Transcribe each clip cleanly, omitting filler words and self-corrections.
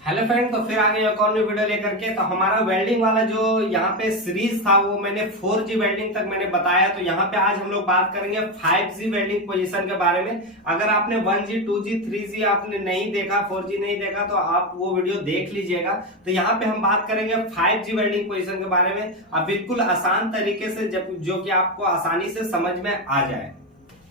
Hello friend, तो फिर आ गए एक और न्यू वीडियो लेकर के। तो हमारा वेल्डिंग वाला जो यहाँ पे सीरीज था वो मैंने 4G वेल्डिंग तक मैंने बताया। तो यहाँ पे आज हम लोग बात करेंगे 5G वेल्डिंग पोजीशन के बारे में। अगर आपने 1G 2G 3G आपने नहीं देखा, 4G नहीं देखा, तो आप वो वीडियो देख लीजिएगा। तो यहाँ पे हम बात करेंगे 5G वेल्डिंग पोजीशन के बारे में, अब बिल्कुल आसान तरीके से, जो कि आपको आसानी से समझ में आ जाए।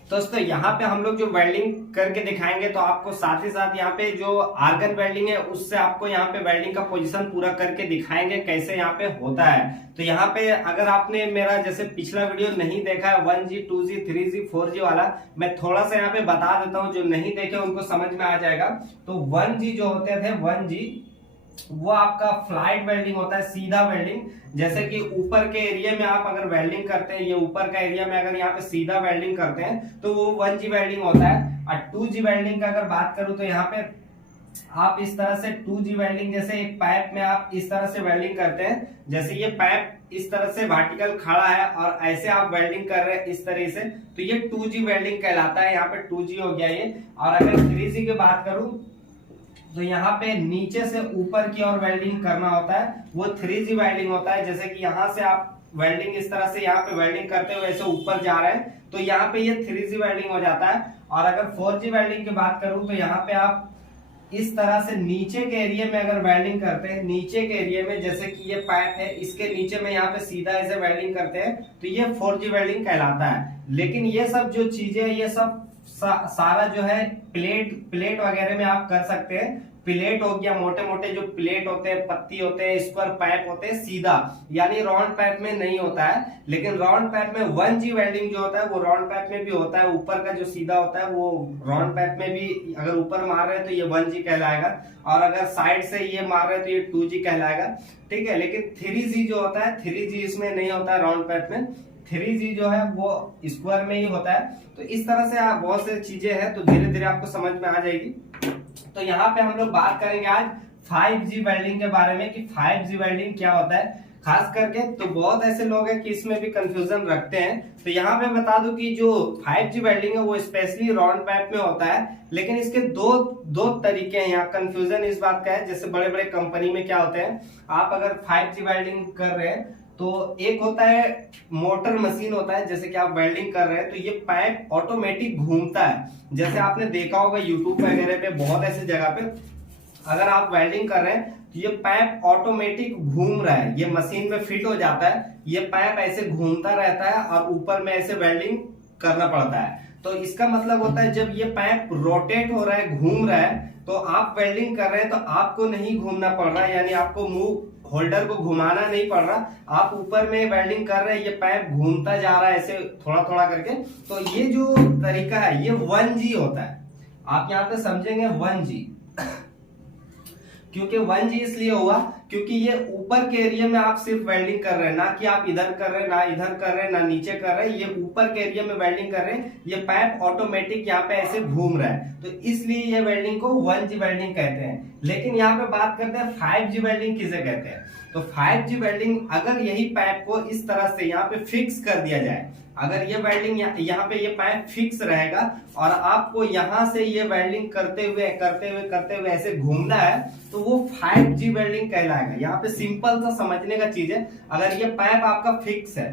दोस्तों यहाँ पे हम लोग जो वेल्डिंग करके दिखाएंगे, तो आपको साथ ही साथ यहाँ पे जो आर्गन वेल्डिंग है उससे आपको यहाँ पे वेल्डिंग का पोजीशन पूरा करके दिखाएंगे कैसे यहाँ पे होता है। तो यहाँ पे अगर आपने मेरा जैसे पिछला वीडियो नहीं देखा है 1G 2G 3G 4G वाला, मैं थोड़ा सा यहाँ पे बता देता हूँ, जो नहीं देखे उनको समझ में आ जाएगा। तो 1G जो होते थे 1G वो आपका फ्लाइट वेल्डिंग होता है, सीधा वेल्डिंग। जैसे कि ऊपर के एरिया में आप अगर वेल्डिंग करते हैं, ये ऊपर का एरिया में अगर यहाँ पे सीधा वेल्डिंग करते हैं तो वो 1G वेल्डिंग होता है। और 2G वेल्डिंग का अगर बात करूं तो यहाँ पे आप इस तरह से 2G वेल्डिंग, जैसे एक पाइप में आप इस तरह से वेल्डिंग करते हैं, जैसे ये पाइप इस तरह से वर्टिकल खड़ा है और ऐसे आप वेल्डिंग कर रहे हैं इस तरह से, तो ये 2G वेल्डिंग कहलाता है। यहाँ पे 2G हो गया ये। और अगर 3G की बात करूं तो यहाँ पे नीचे से ऊपर की ओर वेल्डिंग करना होता है, वो 3G वेल्डिंग होता है। जैसे कि यहाँ से आप वेल्डिंग इस तरह से यहाँ पे वेल्डिंग करते हुए ऐसे ऊपर जा रहे हैं, तो यहाँ पे ये 3G वेल्डिंग हो जाता है। और अगर 4G वेल्डिंग की बात करूं तो यहाँ पे आप इस तरह से नीचे के एरिया में अगर वेल्डिंग करते हैं, नीचे के एरिया में जैसे कि ये पाइप है, इसके नीचे में यहाँ पे सीधा ऐसे वेल्डिंग करते हैं, तो ये 4G वेल्डिंग कहलाता है। लेकिन ये सब जो चीजें, ये सब सारा जो है प्लेट वगैरह में आप कर सकते हैं। प्लेट हो गया, मोटे मोटे जो प्लेट होते हैं, पत्ती होते हैं, स्क्वायर पाइप होते हैं सीधा, यानी राउंड पाइप में नहीं होता है। लेकिन राउंड पाइप में 1G वेल्डिंग जो होता है वो राउंड पाइप में भी होता है। ऊपर का जो सीधा होता है वो राउंड पाइप में भी, अगर ऊपर मार रहे हैं तो ये 1G कहलाएगा, और अगर साइड से ये मार रहे हैं तो ये 2G कहलाएगा। ठीक है। लेकिन 3G जो होता है, 3G इसमें नहीं होता है राउंड पाइप में, 3G जो है वो स्क्वायर में ही होता है। तो इस तरह से आप बहुत से चीजें हैं, तो धीरे धीरे आपको समझ में आ जाएगी। तो यहाँ पे हम लोग बात करेंगे आज 5G वेल्डिंग के बारे में कि 5G वेल्डिंग क्या होता है। खास करके तो बहुत ऐसे लोग हैं कि इसमें भी कंफ्यूजन रखते हैं। तो यहाँ पे बता दूं कि जो 5G वेल्डिंग है वो स्पेशली राउंड पाइप में होता है, लेकिन इसके दो तरीके हैं। यहाँ कंफ्यूजन इस बात का है, जैसे बड़े बड़े कंपनी में क्या होते हैं, आप अगर 5G वेल्डिंग कर रहे हैं तो एक होता है मोटर मशीन होता है, जैसे कि आप वेल्डिंग कर रहे हैं तो ये पाइप ऑटोमेटिक घूमता है। जैसे आपने देखा होगा यूट्यूब वगैरह पे, बहुत ऐसे जगह पे अगर आप वेल्डिंग कर रहे हैं तो ये पाइप ऑटोमेटिक घूम रहा है, ये मशीन में फिट हो जाता है, ये पाइप ऐसे घूमता रहता है और ऊपर में ऐसे वेल्डिंग करना पड़ता है। तो इसका मतलब होता है जब ये पाइप रोटेट हो रहा है, घूम रहा है, तो आप वेल्डिंग कर रहे हैं तो आपको नहीं घूमना पड़ रहा है, यानी आपको मूव होल्डर को घुमाना नहीं पड़ रहा, आप ऊपर में वेल्डिंग कर रहे हैं, ये पाइप घूमता जा रहा है ऐसे थोड़ा थोड़ा करके। तो ये जो तरीका है ये 1G होता है। आप यहाँ पे समझेंगे 1G क्योंकि 1G इसलिए हुआ क्योंकि ये ऊपर के एरिया में आप सिर्फ वेल्डिंग कर रहे हैं, ना कि आप इधर कर रहे हैं, ना इधर कर रहे हैं, ना नीचे कर रहे हैं, ये ऊपर के एरिया में वेल्डिंग कर रहे हैं, ये पाइप ऑटोमेटिक यहाँ पे ऐसे घूम रहा है, तो इसलिए ये वेल्डिंग को 1G वेल्डिंग कहते हैं। लेकिन यहाँ पे बात करते हैं 5G वेल्डिंग किसे कहते हैं। तो 5G वेल्डिंग, अगर यही पाइप को इस तरह से यहाँ पे फिक्स कर दिया जाए, अगर ये वेल्डिंग यहाँ पे ये पाइप फिक्स रहेगा और आपको यहाँ से ये वेल्डिंग करते हुए ऐसे घूमना है, तो वो 5G वेल्डिंग कहलाएगा। यहाँ पे सिंपल सा समझने का चीज है, अगर ये पाइप आपका फिक्स है,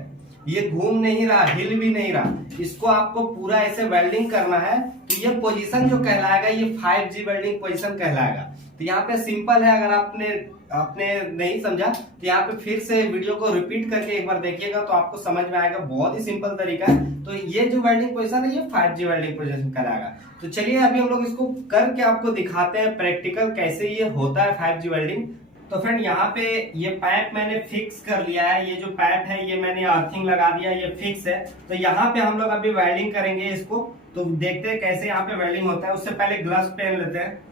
ये घूम नहीं रहा, हिल भी नहीं रहा, इसको आपको पूरा ऐसे वेल्डिंग करना है, तो ये पोजीशन जो कहलाएगा ये 5G वेल्डिंग पोजीशन कहलाएगा। तो यहाँ पे सिंपल है, अगर आपने नहीं समझा तो यहाँ पे फिर से वीडियो को रिपीट करके एक बार देखिएगा तो आपको समझ में आएगा। बहुत ही सिंपल तरीका है। तो ये जो वेल्डिंग पोजीशन है ये 5G वेल्डिंग पोजीशन कहलाएगा। तो चलिए अभी हम लोग इसको करके आपको दिखाते हैं प्रैक्टिकल कैसे ये होता है 5G वेल्डिंग। तो फ्रेंड यहाँ पे ये पाइप मैंने फिक्स कर लिया है, ये जो पाइप है ये मैंने अर्थिंग लगा दिया, ये फिक्स है। तो यहाँ पे हम लोग अभी वेल्डिंग करेंगे इसको, तो देखते हैं कैसे यहाँ पे वेल्डिंग होता है। उससे पहले ग्लव्स पहन लेते हैं।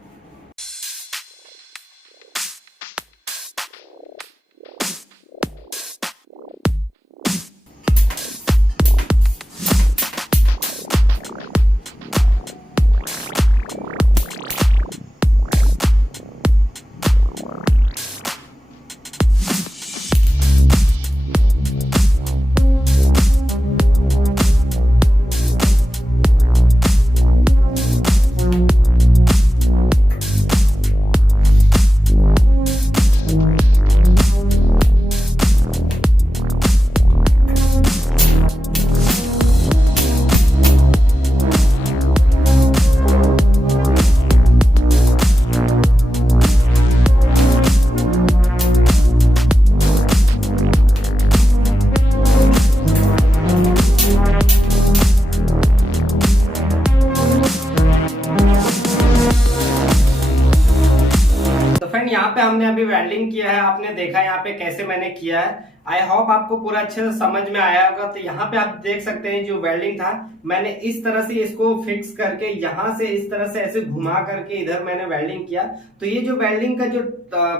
फ्रेंड यहाँ पे हमने अभी वेल्डिंग किया है, आपने देखा यहाँ पे कैसे मैंने किया है। आई होप आपको पूरा अच्छे से समझ में आया होगा। तो यहाँ पे आप देख सकते हैं जो वेल्डिंग था, मैंने इस तरह से इसको फिक्स करके यहाँ से इस तरह से ऐसे घुमा करके इधर मैंने वेल्डिंग किया। तो ये जो वेल्डिंग का जो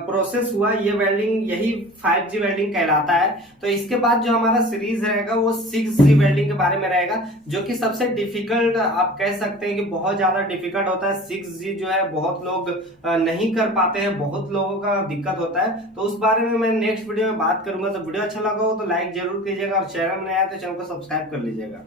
प्रोसेस हुआ, ये वेल्डिंग यही 5G वेल्डिंग कहलाता है। तो इसके बाद जो हमारा सीरीज रहेगा वो 6G वेल्डिंग के बारे में रहेगा, जो कि सबसे डिफिकल्ट आप कह सकते हैं कि बहुत ज्यादा डिफिकल्ट होता है। 6G जो है बहुत लोग नहीं कर पाते हैं, बहुत लोगों का दिक्कत होता है। तो उस बारे में मैं नेक्स्ट वीडियो में बात करूंगा। तो वीडियो अच्छा लगा हो तो लाइक जरूर कीजिएगा, और चैनल में नया है तो चैनल को सब्सक्राइब कर लीजिएगा।